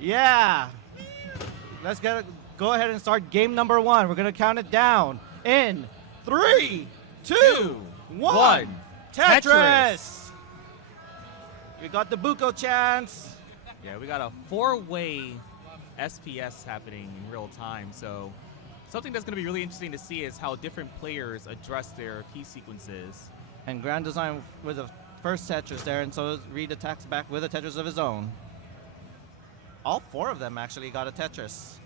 Yeah. Let's go ahead and start game number 1. We're going to count it down in 3, 2, 1. Tetris. We got the Buko chance. Yeah, we got a 4-way SPS happening in real time. So something that's going to be really interesting to see is how different players address their key sequences. And Grand Design with the first Tetris there, and so Reid attacks back with a Tetris of his own. All 4 of them actually got a Tetris.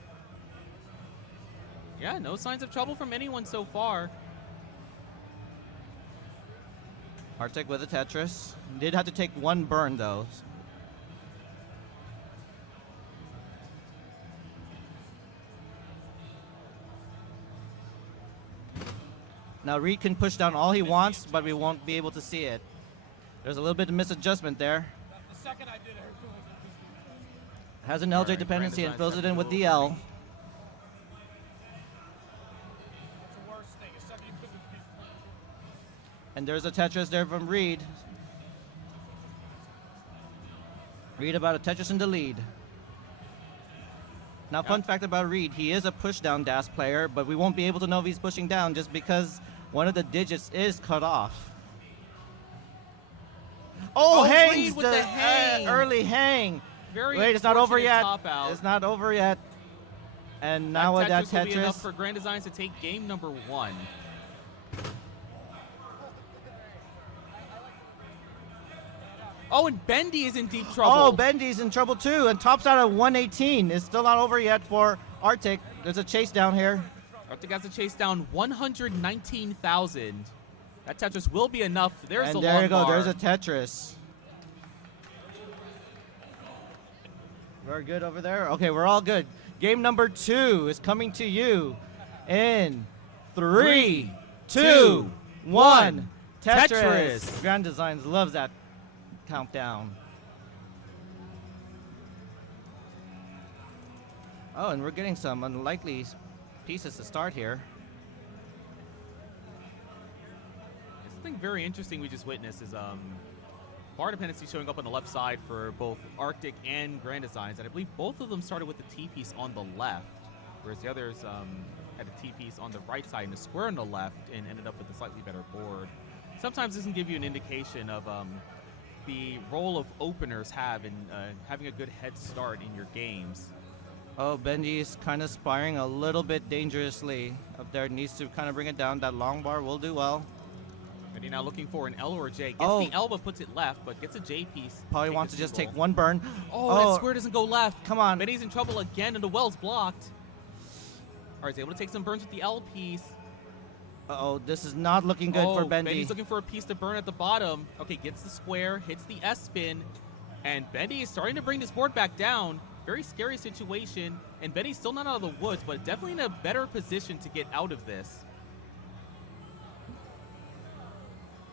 Yeah, no signs of trouble from anyone so far. Arctic with a Tetris. Did have to take 1 burn though. Now Reid can push down all he wants, but we won't be able to see it. There's a little bit of misadjustment there. The second I did it. Has an LJ dependency and fills it in with the L. And there's a Tetris there from Reid. Reid about a Tetris in the lead. Now, fun fact about Reid, he is a push-down dash player, but we won't be able to know if he's pushing down just because one of the digits is cut off. Oh, Higgins with the hang. Early hang. Very Wait, it's not over yet. top out. It's not over yet. And now with that will be enough Tetris. for Grand Designs to take game number 1. Oh, and Bendy is in deep trouble. Oh, Bendy's in trouble too, and tops out at 118. It's still not over yet for Arctic. There's a chase down here. Arctic has to chase down 119,000. That Tetris will be enough. There's the long there you go. bar. There's a Tetris. We're good over there? Okay, we're all good. Game number 2 is coming to you in 3, 2, 1. Tetris. Grand Designs loves that countdown. Oh, and we're getting some unlikely pieces to start here. Something very interesting we just witnessed is bar dependency showing up on the left side for both Arctic and Grand Designs, and I believe both of them started with the T-piece on the left, whereas the others had a T-piece on the right side and a square on the left and ended up with a slightly better board. Sometimes this can give you an indication of the role of openers have in having a good head start in your games. Oh, Bendy's kind of sparring a little bit dangerously up there. Needs to kind of bring it down. That long bar will do well. Bendy now looking for an L or a J. Gets Oh. the L but puts it left, but gets a J piece. Probably Take wants a to just single. take 1 burn. Oh, that square doesn't go left. Come on. Bendy's in trouble again, and the well's blocked. All right, he's able to take some burns with the L piece. Uh-oh, this is not looking good for Bendy. Bendy's looking for a piece to burn at the bottom. Okay, gets the square, hits the S spin, and Bendy is starting to bring this board back down. Very scary situation, and Bendy's still not out of the woods, but definitely in a better position to get out of this.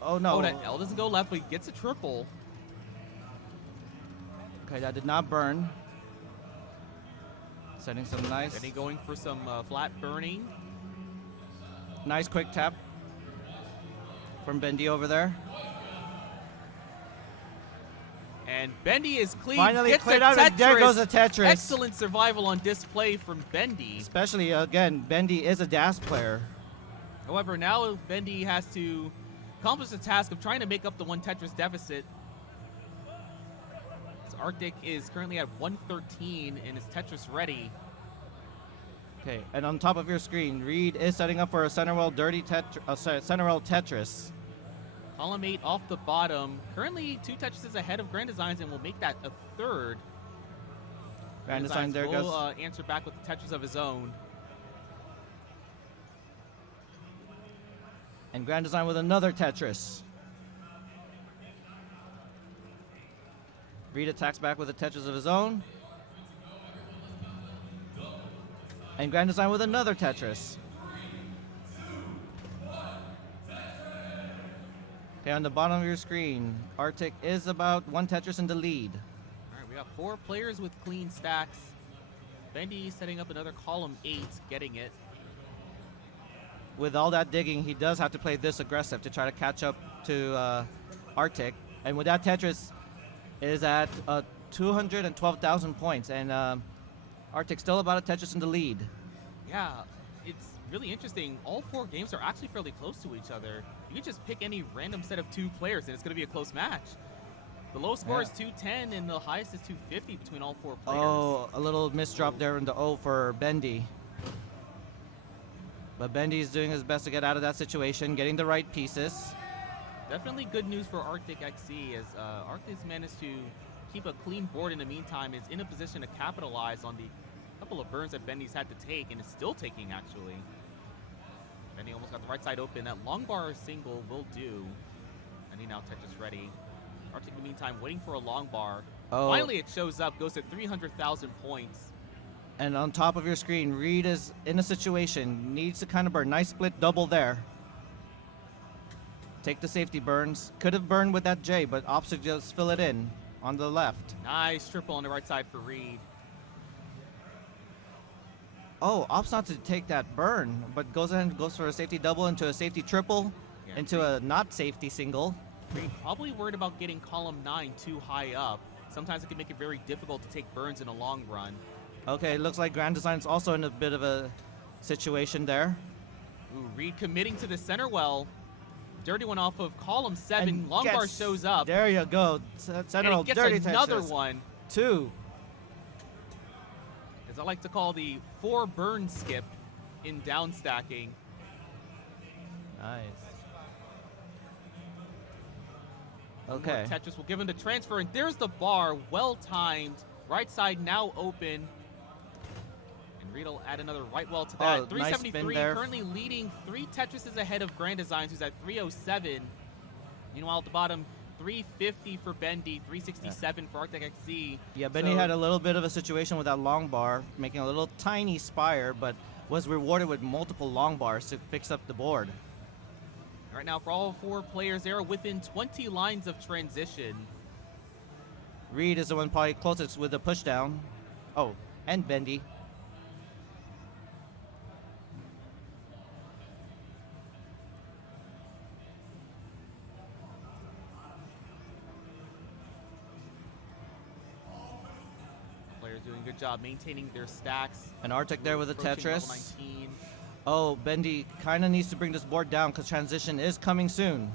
Oh, no. Oh, that L doesn't go left, but he gets a triple. Okay, that did not burn. Setting some nice... Bendy going for some flat burning. Nice quick tap from Bendy over there. And Bendy is clean. Finally gets cleared a out, and there goes a Tetris. Excellent survival on display from Bendy. Especially, again, Bendy is a dash player. However, now Bendy has to accomplish the task of trying to make up the 1 Tetris deficit. So Arctic is currently at 113 and is Tetris ready. Okay, and on top of your screen, Reid is setting up for a center well center well Tetris. Column 8 off the bottom. Currently 2 Tetrises ahead of Grand Designs and will make that a 3rd. Grand Design there will goes. Answer back with the Tetris of his own. And Grand Design with another Tetris. Reid attacks back with a Tetris of his own. And Grand Design with another Tetris. Okay, on the bottom of your screen, Arctic is about 1 Tetris in the lead. All right, we got 4 players with clean stacks. Bendy setting up another column 8, getting it. With all that digging, he does have to play this aggressive to try to catch up to Arctic. And with that Tetris is at 212,000 points, and Arctic still about a Tetris in the lead. Yeah, it's really interesting. All 4 games are actually fairly close to each other. You can just pick any random set of 2 players, and it's going to be a close match. The lowest score is 210, and the highest is 250 between all 4 players. Oh, a little misdrop there in the O for Bendy. But Bendy's doing his best to get out of that situation, getting the right pieces. Definitely good news for ArticXC, as Arctic's managed to keep a clean board in the meantime, is in a position to capitalize on the couple of burns that Bendy's had to take, and is still taking, actually. Bendy almost got the right side open. That long bar single will do. Bendy now Tetris ready. Arctic, in the meantime, waiting for a long bar. Oh. Finally, it shows up, goes to 300,000 points. And on top of your screen, Reid is in a situation, needs to kind of burn. Nice split double there. Take the safety burns. Could have burned with that J, but opts to just fill it in on the left. Nice triple on the right side for Reid. Oh, opts not to take that burn, but goes ahead and goes for a safety double into a safety triple, Yeah, into Reid. a not safety single. Reid probably worried about getting column 9 too high up. Sometimes it can make it very difficult to take burns in a long run. Okay, looks like Grand Design's also in a bit of a situation there. Ooh, Reid committing to the center well. Dirty one off of column 7. And Long bar gets- shows up. There you go. And Center he gets dirty another Tetris. one. 2. As I like to call the 4 burn skip in down stacking. Nice. One more Okay. Tetris will give him the transfer, and there's the bar, well timed. Right side now open. And Reid will add another right well to that. Oh, nice 373, spin there. currently leading 3 Tetrises ahead of Grand Designs, who's at 307. Meanwhile, at the bottom, 350 for Bendy, 367 for ArticXC. Yeah, Bendy So- had a little bit of a situation with that long bar, making a little tiny spire, but was rewarded with multiple long bars to fix up the board. Right now, for all 4 players, they are within 20 lines of transition. Reid is the one probably closest with the push down. Oh, and Bendy. Players doing a good job maintaining their stacks. And Arctic there with a Approaching level Tetris. 19. Oh, Bendy kind of needs to bring this board down because transition is coming soon.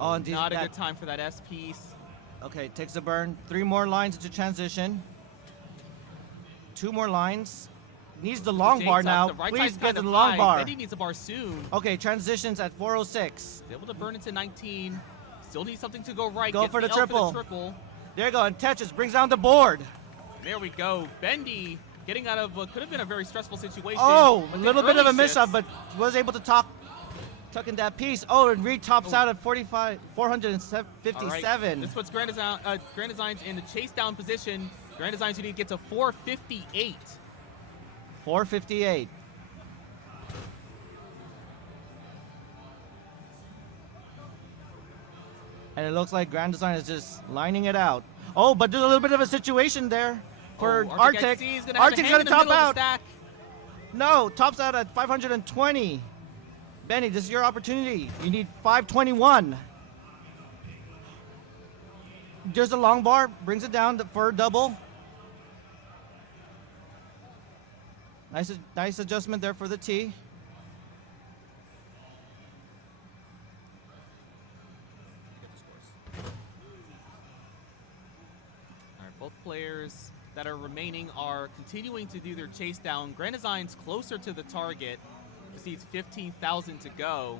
Oh, and Not a good time for that S piece. Okay, takes a burn. 3 more lines into transition. 2 more lines. Needs the long bar James now. up. The right Please side's get kind to of the long high. bar. Bendy needs a bar soon. Okay, transitions at 406. He's able to burn into 19. Still needs something to go right. Go Gets for the L triple. triple. There you go, and Tetris brings down the board. There we go. Bendy getting out of what could have been a very stressful situation. Oh, a but the little bit of a early miss up, shifts- but was able to tuck in that piece. Oh, and Reid tops out at 457. All right. This puts Grand Designs in the chase down position. Grand Designs you need to get to 458. 458. And it looks like Grand Design is just lining it out. Oh, but there's a little bit of a situation there for Oh, Arctic. ArticXC is gonna have Arctic's hang going in to the top middle of out. the stack. No, tops out at 520. Benny, this is your opportunity. You need 521. There's a long bar, brings it down for a double. Nice adjustment there for the T. All right, both players that are remaining are continuing to do their chase down. Grand Design's closer to the target. Just needs 15,000 to go.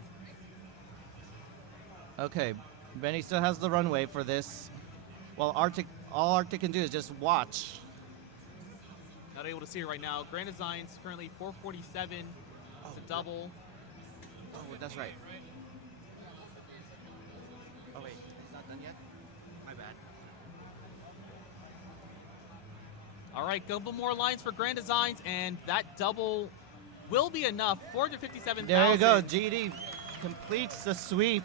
Okay, Benny still has the runway for this. Well, all Arctic can do is just watch. Not able to see it right now. Grand Design's currently 447. It's a double. Oh, that's right. Oh wait, it's not done yet? My bad. All right, couple more lines for Grand Designs, and that double will be enough. 457,000. There you go. GD completes the sweep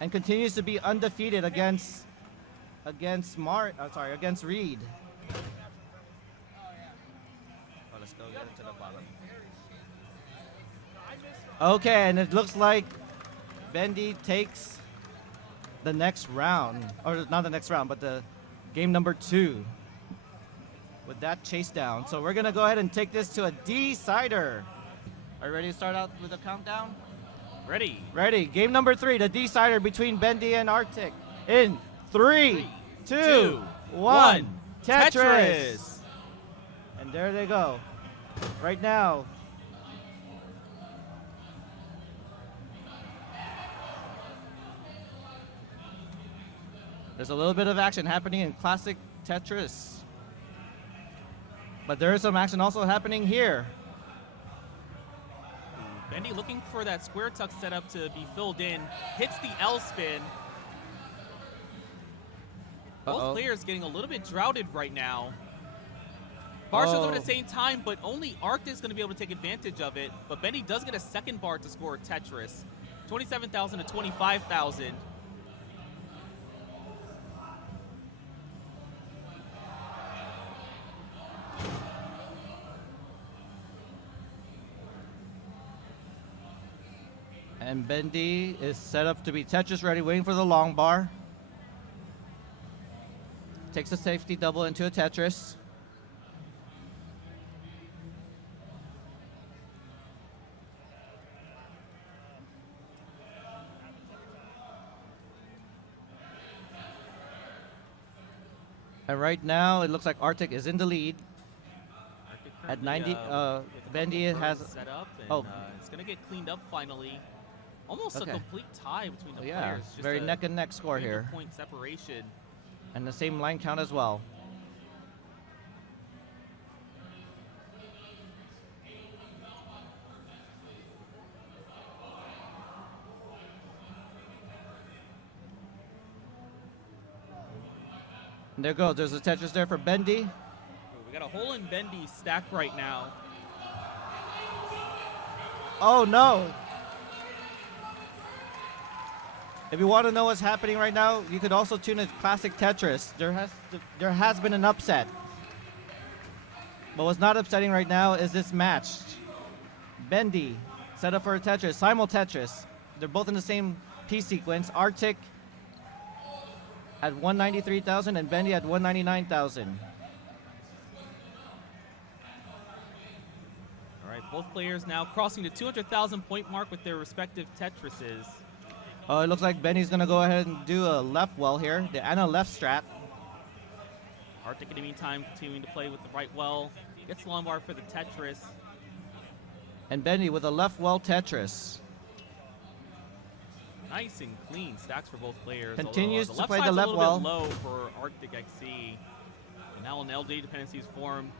and continues to be undefeated against Reid. Oh, let's go get it to the bottom. Okay, and it looks like Bendy takes the next round, or not the next round, but the game number 2 with that chase down. So we're going to go ahead and take this to a decider. Are you ready to start out with a countdown? Ready. Ready. Game number 3, the decider between Bendy and Arctic. In 3, 2, 1, Tetris. And there they go. Right now. There's a little bit of action happening in Classic Tetris. But there is some action also happening here. Bendy looking for that square tuck setup to be filled in. Hits the L spin. Both players getting a little bit droughted right now. Bar shows up at the same time, but only Arctic is going to be able to take advantage of it. But Bendy does get a second bar to score Tetris. 27,000 to 25,000. And Bendy is set up to be Tetris ready, waiting for the long bar. Takes a safety double into a Tetris. And right now, it looks like Arctic is in the lead. At 90, Bendy has set up and, it's going to get cleaned up finally. Almost a complete tie between the players. Just very neck and neck score here. Point separation. And the same line count as well. And there goes. There's a Tetris there for Bendy. We got a hole in Bendy's stack right now. Oh no! If you want to know what's happening right now, you could also tune in Classic Tetris. There has been an upset. But what's not upsetting right now is this match. Bendy set up for a Tetris, simul Tetris. They're both in the same piece sequence. Arctic at 193,000 and Bendy at 199,000. All right, both players now crossing the 200,000 point mark with their respective Tetrises. Oh, it looks like Bendy's going to go ahead and do a left well here. The Anna left strat. Arctic in the meantime continuing to play with the right well. Gets the long bar for the Tetris. And Bendy with a left well Tetris. Nice and clean stacks for both players. Continues Although, to play the left a well. little bit low for ArticXC. And now an LD dependency is formed.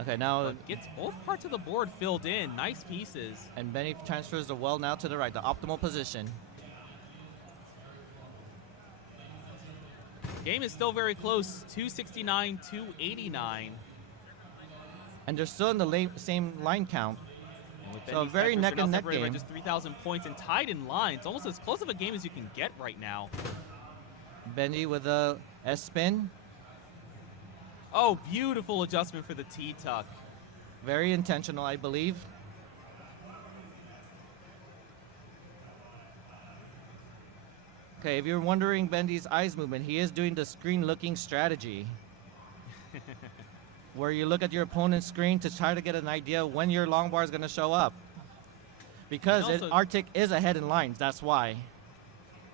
Okay, now gets both parts of the board filled in. Nice pieces. And Bendy transfers the well now to the right, the optimal position. Game is still very close, 269, 289. And they're still in the same line count. So a very neck and neck game. Just 3,000 points and tied in line. It's almost as close of a game as you can get right now. Bendy with a S-spin. Oh, beautiful adjustment for the T-tuck. Very intentional, I believe. Okay, if you're wondering Bendy's eyes movement, he is doing the screen-looking strategy. Where you look at your opponent's screen to try to get an idea when your long bar is going to show up. Because Arctic is ahead in lines, that's why.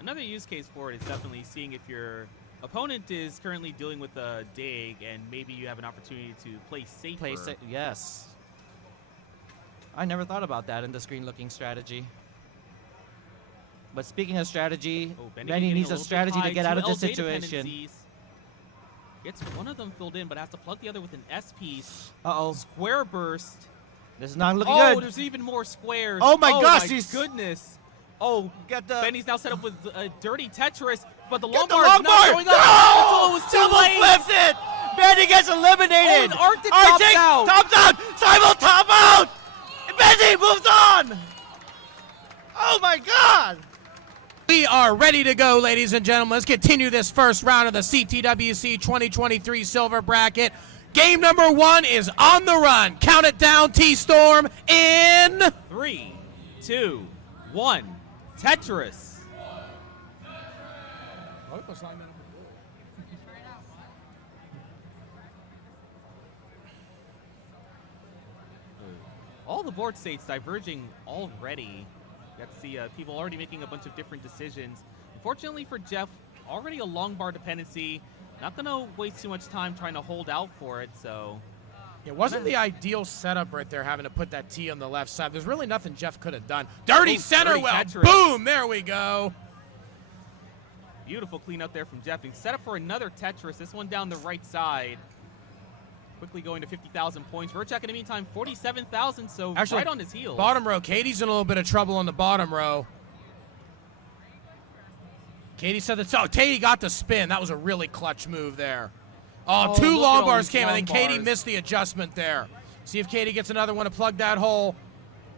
Another use case for it is definitely seeing if your opponent is currently dealing with a dig and maybe you have an opportunity to play safer. Yes. I never thought about that in the screen-looking strategy. But speaking of strategy, Bendy needs a strategy to get out of this situation. Gets one of them filled in, but has to plug the other with an S piece. Uh-oh. Square burst. This is not looking good. Oh, there's even more squares. Oh my gosh, my goodness. Oh, Bendy's now set up with a dirty Tetris, but the long bar is not showing up until it was too late. Flips it. Bendy gets eliminated. Oh, and Arctic tops out. Tops out. Simul top out. Bendy moves on. Oh my God. We are ready to go, ladies and gentlemen. Let's continue this first round of the CTWC 2023 Silver Bracket. Game number 1 is on the run. Count it down, T-Storm, in 3, 2, 1. Tetris. all the board states diverging already. Got to see people already making a bunch of different decisions. Unfortunately for Jeff, already a long bar dependency. Not going to waste too much time trying to hold out for it, so... It wasn't the ideal setup right there, having to put that T on the left side. There's really nothing Jeff could have done. Dirty center dirty well. Tetris. Boom, there we go. Beautiful clean up there from Jeff. He's set up for another Tetris, this one down the right side. Quickly going to 50,000 points. Rurczak in the meantime, 47,000, so actually, right on his heels. Bottom row. Katie's in a little bit of trouble on the bottom row. Katie said that. Oh, Katie got the spin. That was a really clutch move there. Oh, two look long at all bars these came. I long think Katie bars. missed the adjustment there. See if Katie gets another one to plug that hole.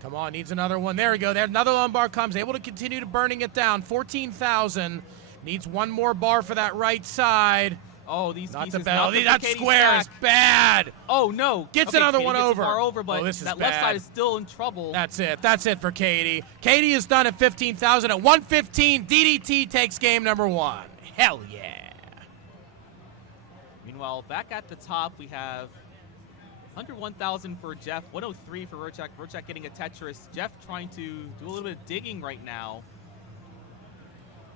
Come on, needs another one. There we go. There, another long bar comes. Able to continue to burning it down. 14,000. Needs one more bar for that right side. Oh, these Not pieces. the bell. not good for That Katie's square stack. is bad. Oh, no. Gets Okay, another Katie one gets over. far over, but Oh, this is that left bad. side is still in trouble. That's it. That's it for Katie. Katie is done at 15,000. At 115, DDT takes game number 1. Hell yeah. Meanwhile, back at the top, we have 101,000 for Jeff, 103 for Rurczak. Rurczak getting a Tetris. Jeff trying to do a little bit of digging right now.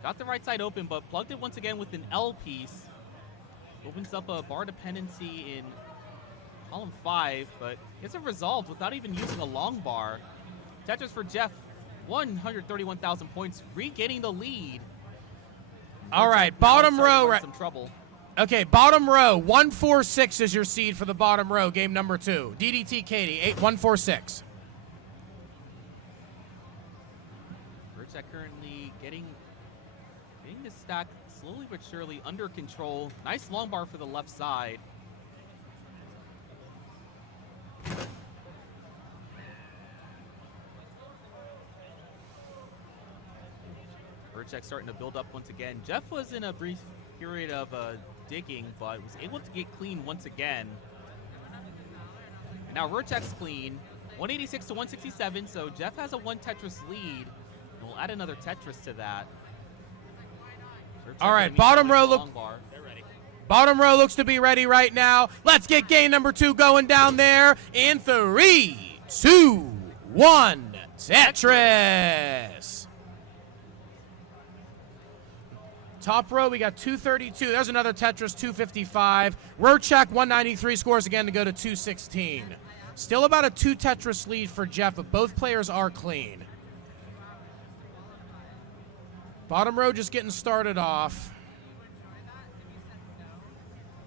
Got the right side open, but plugged it once again with an L piece. Opens up a bar dependency in column 5, but gets it resolved without even using a long bar. Tetris for Jeff, 131,000 points, regaining the lead. All right, Rurczak now bottom starting to row. run Right. some trouble. Okay, bottom row. 146 is your seed for the bottom row, game number 2. DDT Katie, 146. Rurczak currently getting the stack slowly but surely under control. Nice long bar for the left side. Rurczak starting to build up once again. Jeff was in a brief period of digging, but was able to get clean once again. And now Rurczak's clean. 186 to 167, so Jeff has a 1 Tetris lead. We'll add another Tetris to that. Rurczak All right, gonna need bottom to row place a look- long bar. Bottom row looks to be ready right now. Let's get game number 2 going down there in 3, 2, 1. Tetris. Top row, we got 232. There's another Tetris, 255. Rurczak, 193, scores again to go to 216. Still about a 2 Tetris lead for Jeff, but both players are clean. Bottom row just getting started off.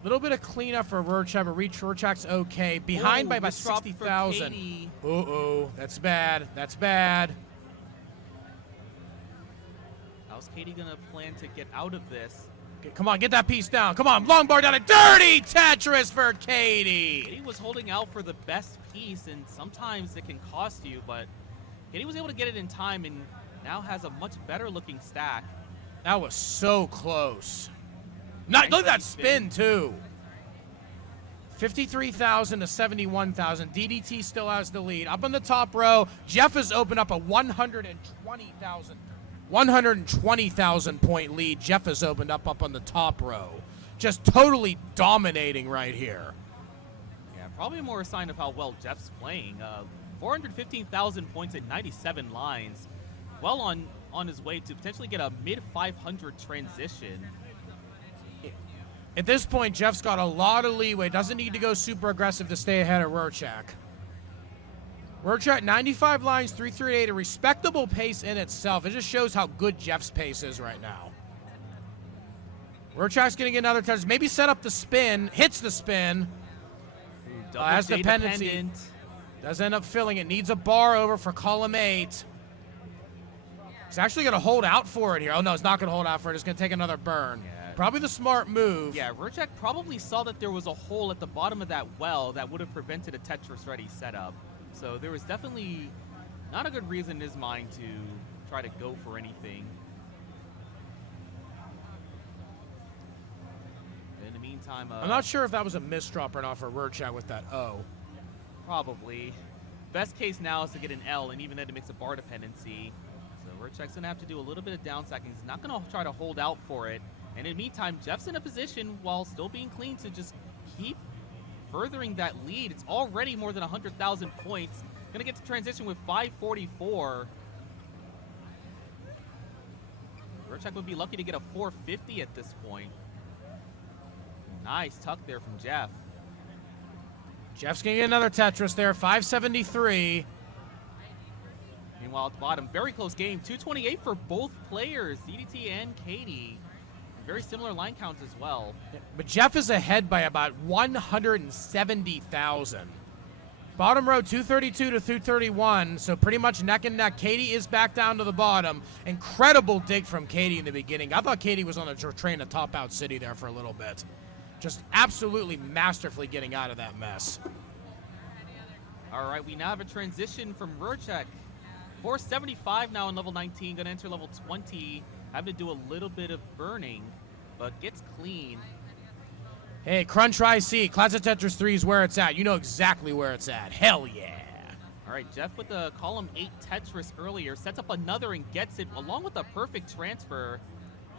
Little bit of cleanup for Rurczak, but Rurczak's okay. Behind by about This drop for 60,000. Katie. Uh-oh, that's bad. That's bad. How's Katie gonna plan to get out of this? Okay, come on, get that piece down. Come on, long bar down. A dirty Tetris for Katie. Katie was holding out for the best piece, and sometimes it can cost you, but Katie was able to get it in time and now has a much better looking stack. That was so close. Look at that spin, too. 53,000 to 71,000. DDT still has the lead. Up on the top row, Jeff has opened up a 120,000 point lead. Jeff has opened up on the top row. Just totally dominating right here. Yeah, probably more a sign of how well Jeff's playing. 415,000 points at 97 lines. Well on his way to potentially get a mid-500 transition. At this point, Jeff's got a lot of leeway. Doesn't need to go super aggressive to stay ahead of Rurczak. Rurczak, 95 lines, 338, a respectable pace in itself. It just shows how good Jeff's pace is right now. Rurczak's going to get another touch. Maybe set up the spin. Hits the spin. Double Has J dependency. dependent. Does end up filling it. Needs a bar over for column 8. He's actually going to hold out for it here. Oh, no, it's not going to hold out for it. It's going to take another burn. Yeah. Probably the smart move. Yeah, Rurczak probably saw that there was a hole at the bottom of that well that would have prevented a Tetris-ready setup. So there was definitely not a good reason in his mind to try to go for anything. In the meantime, I'm not sure if that was a misdrop or not for Rurczak with that O. probably. Best case now is to get an L, and even then it makes a bar dependency. So Rurczak's going to have to do a little bit of downstacking. He's not going to try to hold out for it. And in the meantime, Jeff's in a position, while still being clean, to just keep furthering that lead. It's already more than 100,000 points. Gonna get to transition with 544. Rurczak would be lucky to get a 450 at this point. Nice tuck there from Jeff. Jeff's gonna get another Tetris there, 573. Meanwhile, at the bottom, very close game. 228 for both players, DDT and Katie. Very similar line counts as well. But Jeff is ahead by about 170,000. Bottom row, 232 to 231, so pretty much neck and neck. Katie is back down to the bottom. Incredible dig from Katie in the beginning. I thought Katie was on a train to top out City there for a little bit. Just absolutely masterfully getting out of that mess. All right, we now have a transition from Rurczak. 475 now in level 19, gonna enter level 20. Having to do a little bit of burning, but gets clean. Hey, Crunch IC, Classic Tetris 3 is where it's at. You know exactly where it's at. Hell yeah. All right, Jeff with the column 8 Tetris earlier, sets up another and gets it, along with a perfect transfer.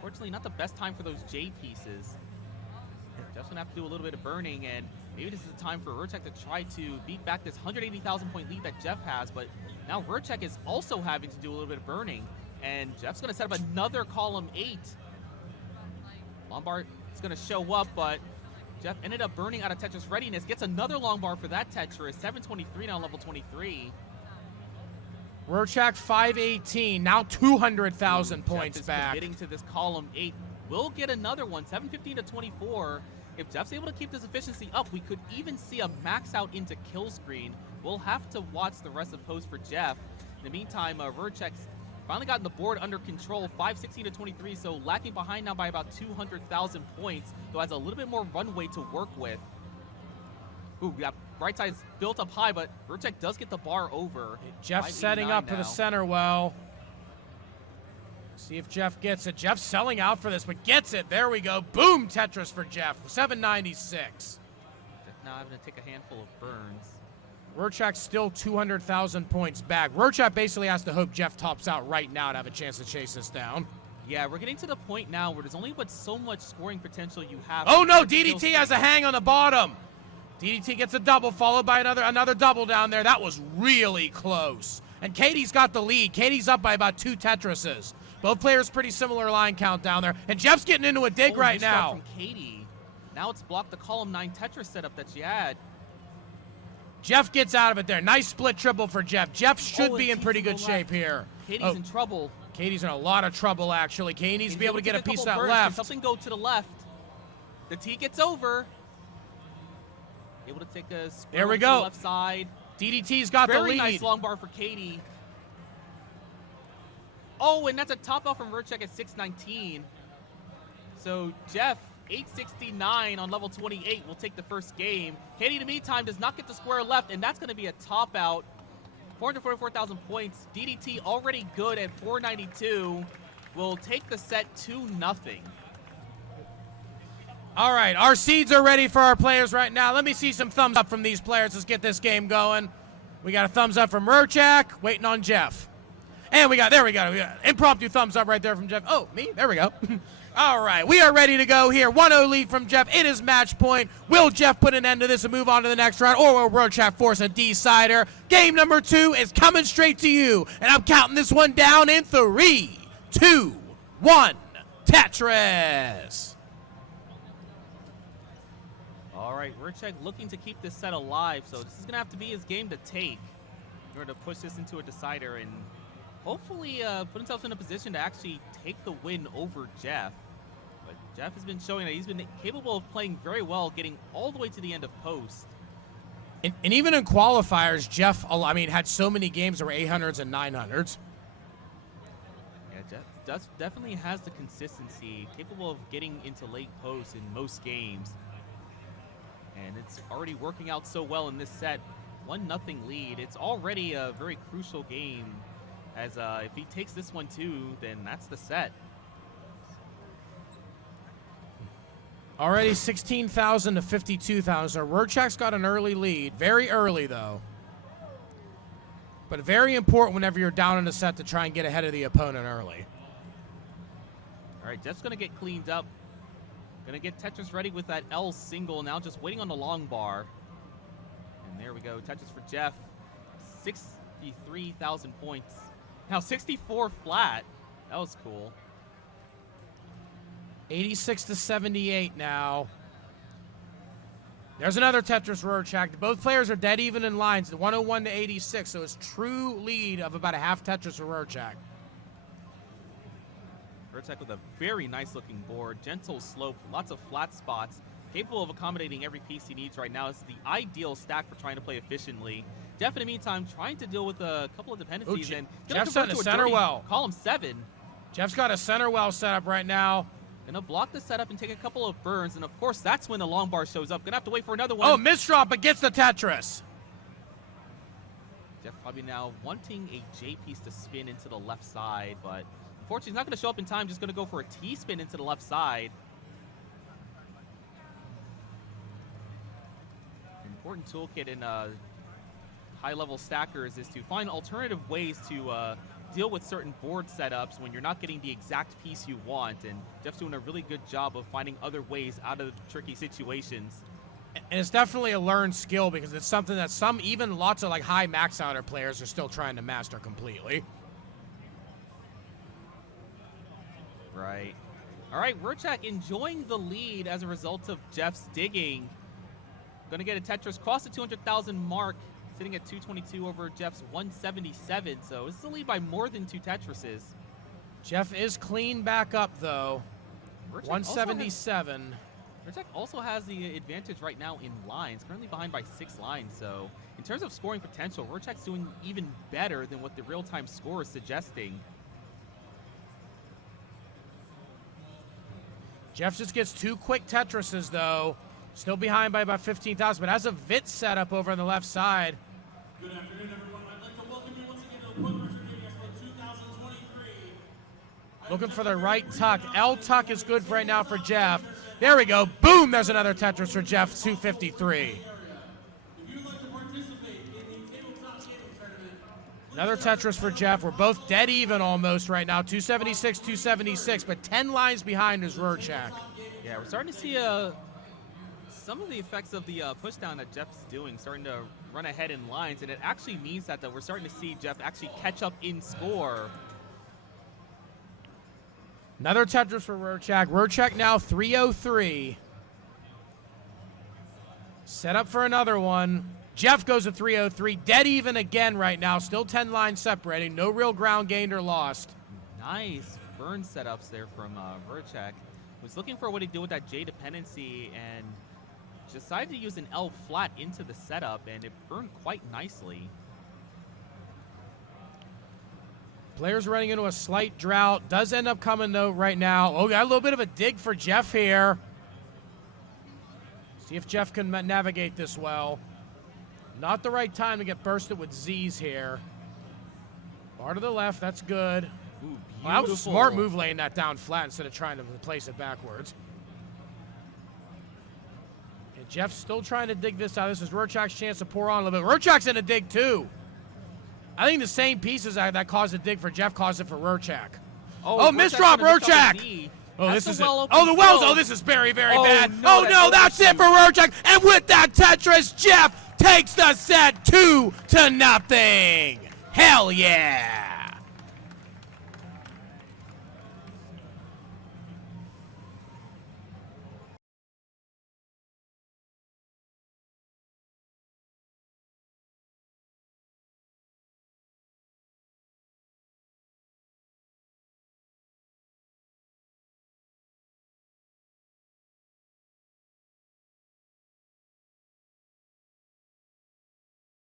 Fortunately, not the best time for those J pieces. Jeff's gonna have to do a little bit of burning, and maybe this is the time for Rurczak to try to beat back this 180,000 point lead that Jeff has, but now Rurczak is also having to do a little bit of burning, and Jeff's gonna set up another column 8. Lombard is gonna show up, but Jeff ended up burning out of Tetris readiness, gets another long bar for that Tetris, 723 now level 23. Rurczak 518, now 200,000 points back. Getting to this column 8, will get another one, 715 to 24. If Jeff's able to keep this efficiency up, we could even see a max out into kill screen. We'll have to watch the rest of post for Jeff. In the meantime, Rurczak's finally gotten the board under control, 516 to 23, so lacking behind now by about 200,000 points, though has a little bit more runway to work with. Ooh, yeah, right side's built up high, but Rurczak does get the bar over. Jeff setting up for the center well. See if Jeff gets it. Jeff's selling out for this, but gets it. There we go. Boom, Tetris for Jeff, 796. Jeff now having to take a handful of burns. Rurczak's still 200,000 points back. Rurczak basically has to hope Jeff tops out right now to have a chance to chase this down. Yeah, we're getting to the point now where there's only but so much scoring potential you have. Oh no, DDT has a hang on the bottom. DDT gets a double, followed by another double down there. That was really close. And Katie's got the lead. Katie's up by about 2 Tetrises. Both players pretty similar line count down there. And Jeff's getting into a dig right now. From Katie. Now it's blocked the column 9 Tetris setup that she had. Jeff gets out of it there. Nice split triple for Jeff. Jeff should be in pretty good shape here. Katie's in trouble. Katie's in a lot of trouble, actually. Katie needs to be able to get a piece of that left. Can something go to the left? The T gets over. Able to take a there we to go. The left side. DDT's got the lead. Very nice long bar for Katie. Oh, and that's a top out from Rurczak at 619. So Jeff, 869 on level 28 will take the first game. Katie, in the meantime, does not get the square left, and that's going to be a top out. 444,000 points. DDT already good at 492. Will take the set 2-0. All right, our seeds are ready for our players right now. Let me see some thumbs up from these players. Let's get this game going. We got a thumbs up from Rurczak, waiting on Jeff. And we got impromptu thumbs up right there from Jeff. Oh, me? There we go. All right, we are ready to go here. 1-0 lead from Jeff. It is match point. Will Jeff put an end to this and move on to the next round, or will Rurczak force a decider? Game number 2 is coming straight to you, and I'm counting this one down in 3, 2, 1. Tetris. All right, Rurczak looking to keep this set alive, so this is going to have to be his game to take in order to push this into a decider and hopefully put himself in a position to actually take the win over Jeff. But Jeff has been showing that he's been capable of playing very well, getting all the way to the end of post. And even in qualifiers, Jeff, I mean, had so many games that were 800s and 900s. Yeah, Jeff definitely has the consistency, capable of getting into late post in most games. And it's already working out so well in this set. 1-0 lead. It's already a very crucial game, as if he takes this one too, then that's the set. Already 16,000 to 52,000. Rurczak's got an early lead. Very early, though. But very important whenever you're down in a set to try and get ahead of the opponent early. All right, Jeff's going to get cleaned up. Going to get Tetris ready with that L single. Now just waiting on the long bar. And there we go. Tetris for Jeff. 63,000 points. Now 64 flat. That was cool. 86 to 78 now. There's another Tetris Rurczak. Both players are dead even in lines, 101 to 86, so it's true lead of about a half Tetris for Rurczak. Rurczak with a very nice looking board, gentle slope, lots of flat spots, capable of accommodating every piece he needs right now. It's the ideal stack for trying to play efficiently. Jeff, in the meantime, trying to deal with a couple of dependencies. And Jeff's on the center well. Column 7. Jeff's got a center well set up right now. Gonna block the setup and take a couple of burns, and of course that's when the long bar shows up. Gonna have to wait for another one. Oh, misdrop, but gets the Tetris. Jeff probably now wanting a J piece to spin into the left side, but unfortunately he's not gonna show up in time. Just gonna go for a T spin into the left side. Important toolkit in high-level stackers is to find alternative ways to deal with certain board setups when you're not getting the exact piece you want, and Jeff's doing a really good job of finding other ways out of tricky situations. And it's definitely a learned skill because it's something that even lots of like high max outer players are still trying to master completely. Right. All right, Rurczak enjoying the lead as a result of Jeff's digging. Gonna get a Tetris cross the 200,000 mark, sitting at 222 over Jeff's 177, so this is a lead by more than 2 Tetrises. Jeff is clean back up, though. Rurczak 177. Rurczak also has the advantage right now in lines, currently behind by 6 lines, so in terms of scoring potential, Rurczak's doing even better than what the real-time score is suggesting. Jeff just gets 2 quick Tetrises, though. Still behind by about 15,000, but has a Vit set up over on the left side. Good afternoon, everyone. I'd like to welcome you once again to the Portland Retro Gaming Expo 2023. Looking for the right tuck. L tuck is good right now for Jeff. There we go. Boom, there's another Tetris for Jeff, 253. If you'd like to participate in the tabletop gaming tournament, Another Tetris for Jeff. We're both dead even almost right now, 276, 276, but 10 lines behind is Rurczak. Yeah, we're starting to see some of the effects of the push down that Jeff's doing, starting to run ahead in lines, and it actually means that we're starting to see Jeff actually catch up in score. Another Tetris for Rurczak. Rurczak now 303. Set up for another one. Jeff goes to 303. Dead even again right now. Still 10 lines separating. No real ground gained or lost. Nice burn setups there from Rurczak. Was looking for what to do with that J dependency and decided to use an L flat into the setup, and it burned quite nicely. Players running into a slight drought. Does end up coming, though, right now. Oh, got a little bit of a dig for Jeff here. See if Jeff can navigate this well. Not the right time to get bursted with Z's here. Bar to the left, that's good. Ooh, Well, that was a smart move laying that down flat instead of trying to place it backwards. And Jeff's still trying to dig this out. This is Rurczak's chance to pour on a little bit. Rurczak's in a dig, too. I think the same pieces that caused the dig for Jeff caused it for Rurczak. Oh, misdrop, Rurczak! Oh, this is it. Oh, the wells. Oh, this is very, very bad. No, oh, no, that's it for Rurczak. And with that Tetris, Jeff takes the set 2-0. Hell yeah!